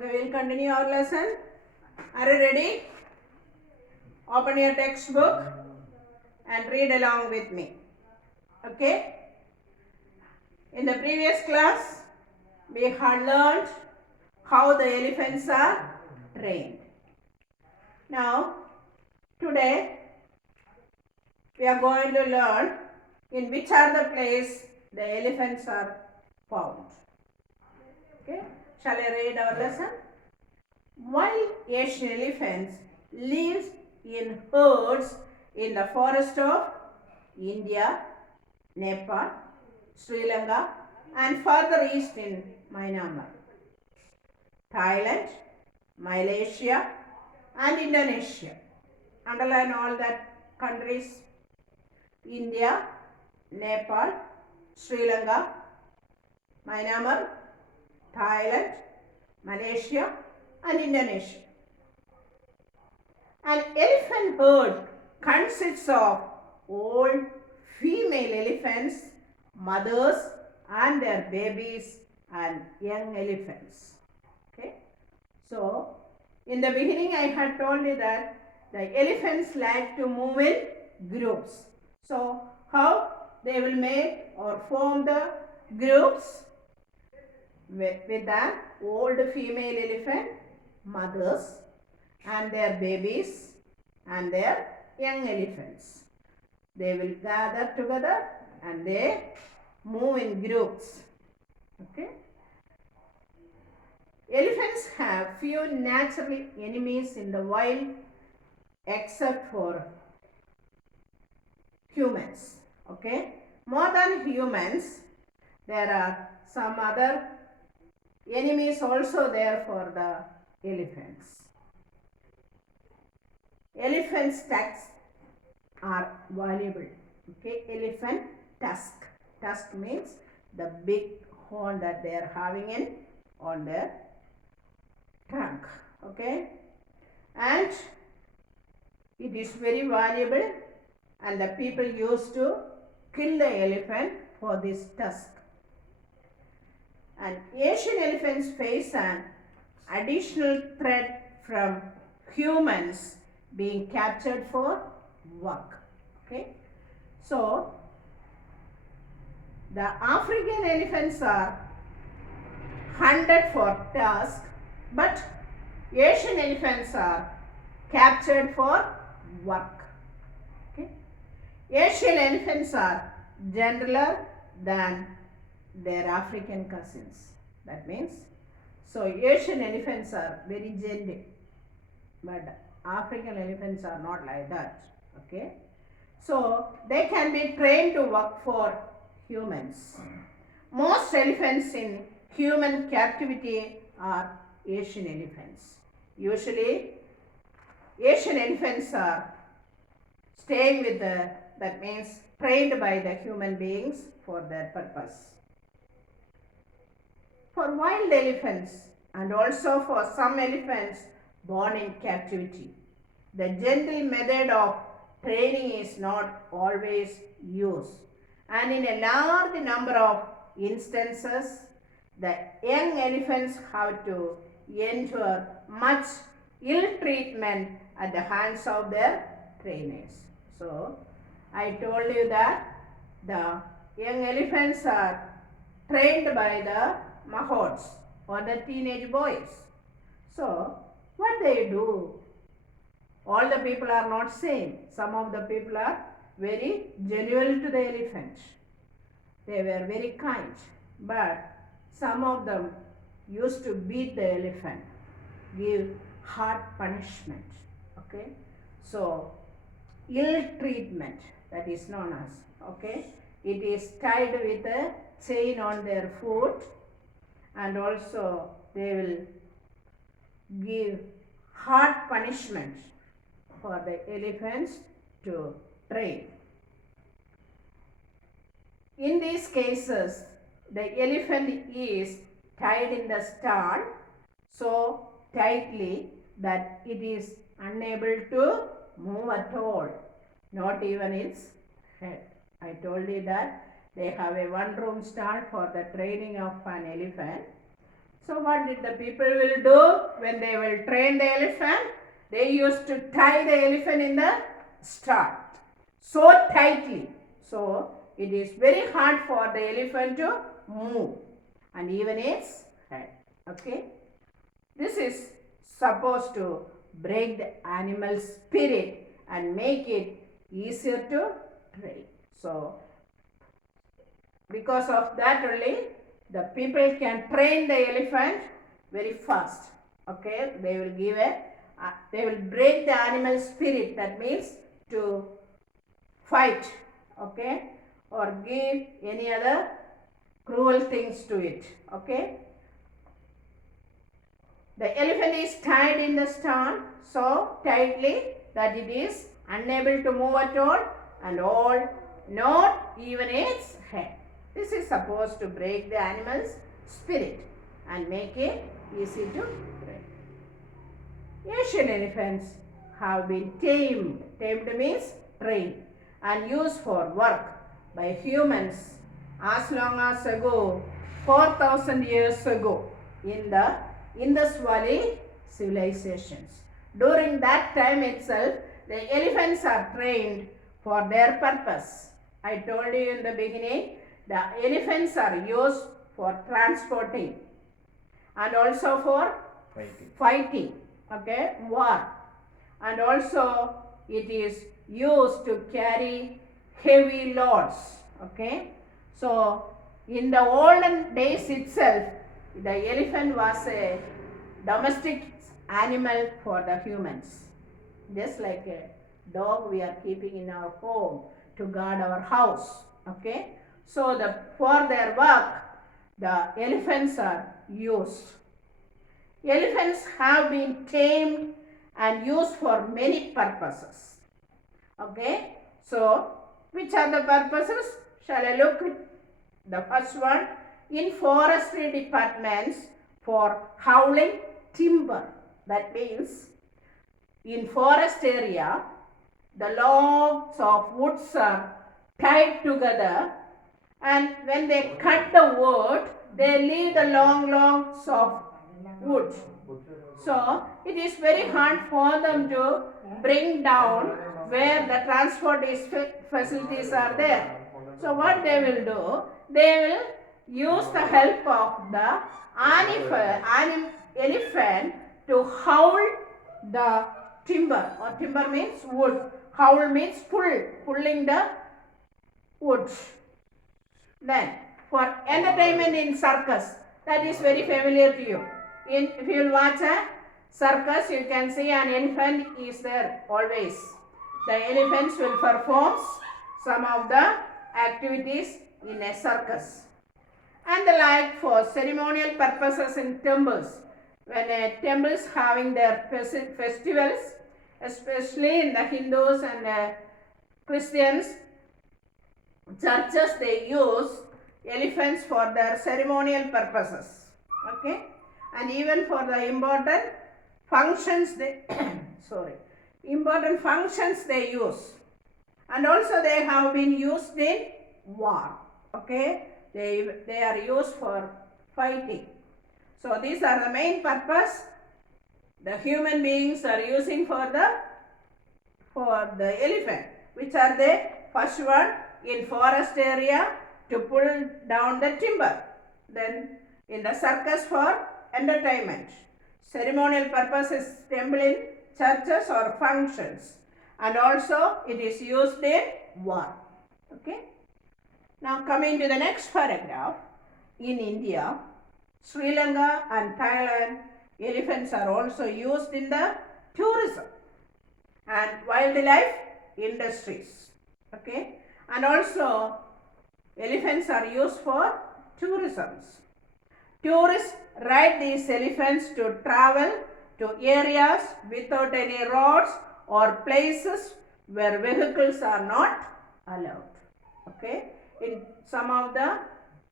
Okay, we'll continue our lesson. Are you ready? Open your textbook and read along with me. Okay? In the previous class, we had learned how the elephants are trained. Now, today, we are going to learn in which are the place the elephants are found. Okay? Shall I read our lesson? Wild Asian elephants live in herds in the forest of India, Nepal, Sri Lanka and further east in Myanmar, Thailand, Malaysia and Indonesia. Underline all that countries: India, Nepal, Sri Lanka, Myanmar, Thailand, Malaysia and Indonesia. An elephant herd consists of old female elephants, mothers and their babies and young elephants. Okay. So, in the beginning I had told you that the elephants like to move in groups. So, how they will make or form the groups? With an old female elephant, mothers and their babies and their young elephants. They will gather together and they move in groups. Okay. Elephants have few natural enemies in the wild except for humans. Okay. More than humans, there are some other enemies also there for the elephants. Elephant's tusks are valuable. Okay, elephant tusk. Tusk means the big horn that they are having on their trunk. Okay, and it is very valuable, and the people used to kill the elephant for this tusk. And Asian elephants face an additional threat from humans being captured for work. Okay. So, the African elephants are hunted for tusk, but Asian elephants are captured for work. Okay. Asian elephants are gentler than their African cousins. That means, so Asian elephants are very gentle, but African elephants are not like that. Okay. So they can be trained to work for humans. Most elephants in human captivity are Asian elephants. Usually Asian elephants are staying with that means trained by the human beings for that purpose. For wild elephants and also for some elephants born in captivity, the gentle method of training is not always used, and in a large number of instances the young elephants have to endure much ill treatment at the hands of their trainers. So, I told you that the young elephants are trained by the mahots or the teenage boys. So, what they do? All the people are not same. Some of the people are very genuine to the elephant. They were very kind. But some of them used to beat the elephant, give hard punishment. Okay. So, ill treatment, that is known as. Okay. It is tied with a chain on their foot, and also they will give hard punishment for the elephants to train. In these cases, the elephant is tied in the stall so tightly that it is unable to move at all, not even its head. I told you that they have a one-room stall for the training of an elephant. So what did the people will do when they will train the elephant? They used to tie the elephant in the stall so tightly. So it is very hard for the elephant to move and even its head. Okay. This is supposed to break the animal's spirit and make it easier to train. So because of that only the people can train the elephant very fast. Okay, they will give they will break the animal spirit, that means to fight, okay, or give any other cruel things to it. Okay, the elephant is tied in the stall so tightly that it is unable to move at all and all, not even its head. This is supposed to break the animal's spirit and make it easy to train. Asian elephants have been tamed. Tamed means trained and used for work by humans as long as ago, 4,000 years ago, in the Indus Valley civilizations. During that time itself, the elephants are trained for their purpose. I told you in the beginning, the elephants are used for transporting and also for fighting, okay, war. And also it is used to carry heavy loads, okay. So in the olden days itself, the elephant was a domestic animal for the humans, just like a dog we are keeping in our home to guard our house, okay. So for their work the elephants are used. Elephants have been tamed and used for many purposes, okay. So which are the purposes? Shall I look? The first one, in forestry departments for hauling timber. That means in forest area the logs of woods are tied together, and when they cut the wood they leave the long logs of wood. So it is very hard for them to bring down where the transport facilities are there. So what they will do, they will use the help of the elephant to haul the timber, or timber means wood. Haul means pulling the wood. Then for entertainment in circus, that is very familiar to you. If you will watch a circus, you can see an elephant is there always. The elephants will perform some of the activities in a circus. And the like for ceremonial purposes in temples. When a temple is having their festivals, especially in the Hindus and Christians churches, they use elephants for their ceremonial purposes, okay. And even for the important functions they important functions they use. And also they have been used in war, okay. They are used for fighting. So these are the main purpose the human beings are using for the elephant. Which are the first one, in forest area to pull down the timber. Then in the circus for entertainment. Ceremonial purpose is temple in churches or functions. And also it is used in war, okay. Now coming to the next paragraph, in India, Sri Lanka and Thailand, elephants are also used in the tourism and wildlife industries, okay. And also elephants are used for tourism. Tourists ride these elephants to travel to areas without any roads or places where vehicles are not allowed, okay. In some of the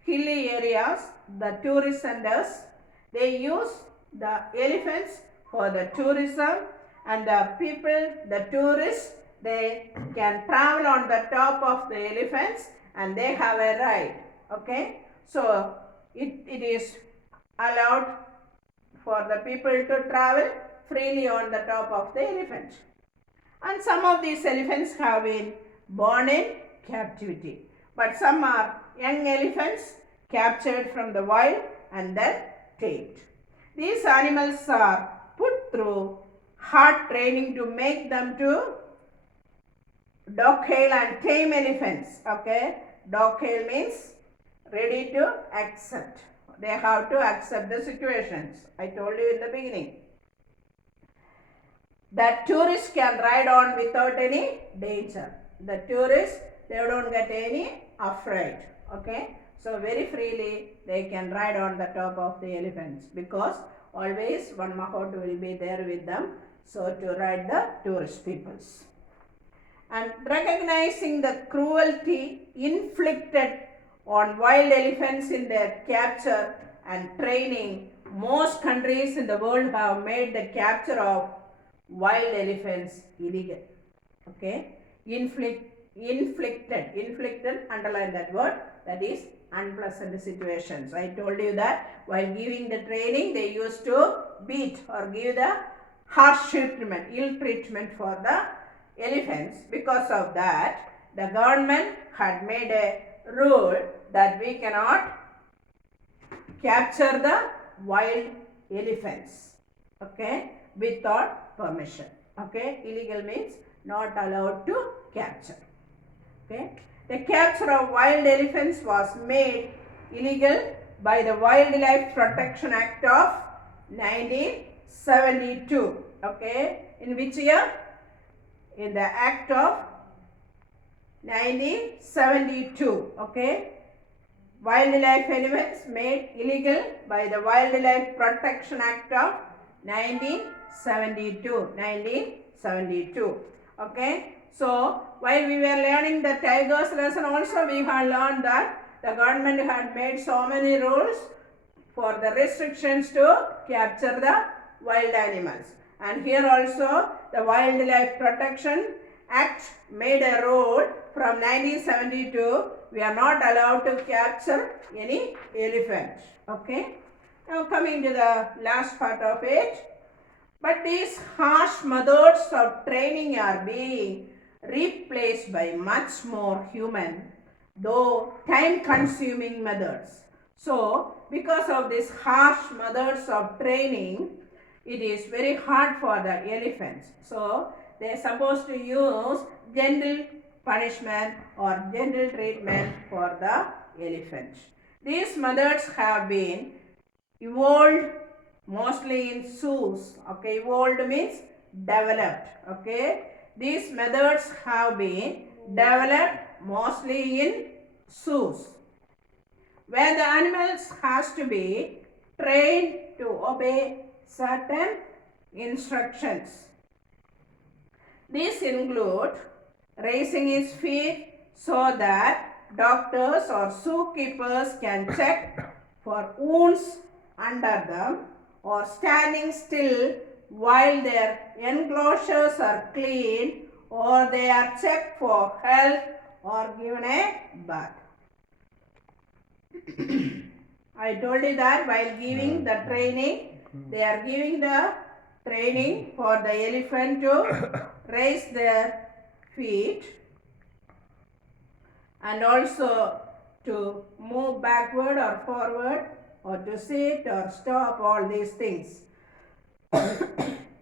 hilly areas, the tourist centers, they use the elephants for the tourism, and the people, the tourists, they can travel on the top of the elephants and they have a ride, okay. So it is allowed for the people to travel freely on the top of the elephant. And some of these elephants have been born in captivity. But some are young elephants captured from the wild and then tamed. These animals are put through hard training to make them to docile and tame elephants. Okay, docile means ready to accept. They have to accept the situations. I told you in the beginning that tourists can ride on without any danger. The tourists, they don't get any afraid. Okay, so very freely they can ride on the top of the elephants because always one mahout will be there with them, so to ride the tourist peoples. And recognizing the cruelty inflicted on wild elephants in their capture and training, most countries in the world have made the capture of wild elephants illegal. Okay, inflicted, underline that word, that is unpleasant situations. I told you that while giving the training they used to beat or give the harsh treatment, ill treatment for the elephants. Because of that, the government had made a rule that we cannot capture the wild elephants, okay, without permission. Okay, illegal means not allowed to capture. Okay, the capture of wild elephants was made illegal by the Wildlife Protection Act of 1972. Okay, in which year? In the Act of 1972. Okay, wildlife animals made illegal by the Wildlife Protection Act of 1972. Okay, so while we were learning the tigers lesson also, we had learned that the government had made so many rules for the restrictions to capture the wild animals. And here also the Wildlife Protection Act made a rule from 1972. We are not allowed to capture any elephant. Okay. Now coming to the last part of it. But these harsh methods of training are being replaced by much more human, though time-consuming methods. So, because of these harsh methods of training, it is very hard for the elephants. So, they are supposed to use gentle punishment or gentle treatment for the elephant. These methods have been evolved mostly in zoos. Okay, evolved means developed. Okay, these methods have been developed mostly in zoos, where the animals has to be trained to obey certain instructions. These include raising his feet so that doctors or zookeepers can check for wounds under them, or standing still while their enclosures are cleaned, or they are checked for health or given a bath. I told you that while giving the training, they are giving the training for the elephant to raise their feet and also to move backward or forward, or to sit or stop, all these things.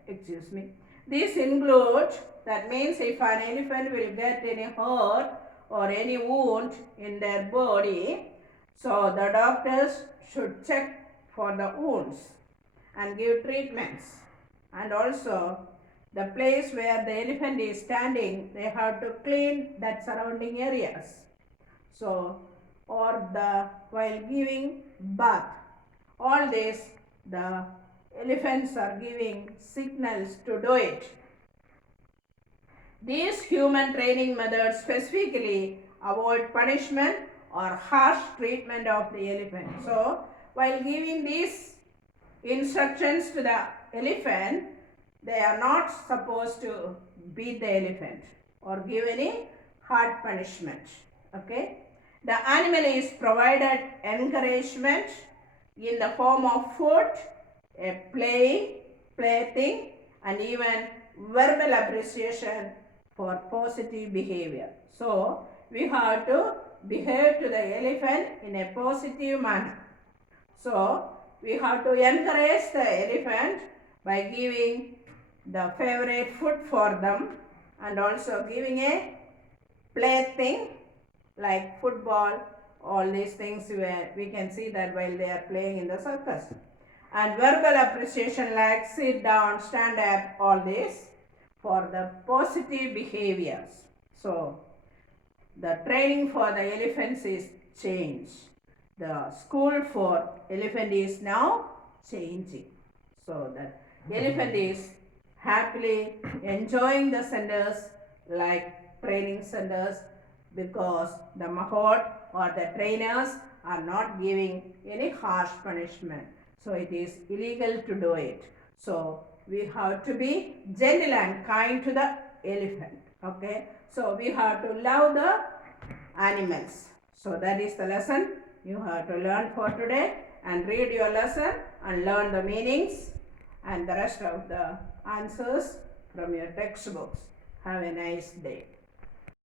Excuse me. These include, that means if an elephant will get any hurt or any wound in their body, so the doctors should check for the wounds and give treatments. And also the place where the elephant is standing, they have to clean that surrounding areas. So, or while giving bath, all this the elephants are giving signals to do it. These human training methods specifically avoid punishment or harsh treatment of the elephant. So, while giving these instructions to the elephant, they are not supposed to beat the elephant or give any hard punishment. Okay. The animal is provided encouragement, in the form of food, a plaything, and even verbal appreciation for positive behavior. So, we have to behave to the elephant in a positive manner. So, we have to encourage the elephant by giving the favorite food for them and also giving a plaything like football, all these things where we can see that while they are playing in the circus. And verbal appreciation like sit down, stand up, all this for the positive behaviors. So, the training for the elephants is changed. The school for elephant is now changing. So, the elephant is happily enjoying the centers like training centers because the mahot or the trainers are not giving any harsh punishment. So, it is illegal to do it. So, we have to be gentle and kind to the elephant. Okay. So, we have to love the animals. So, that is the lesson you have to learn for today, and read your lesson and learn the meanings and the rest of the answers from your textbooks. Have a nice day.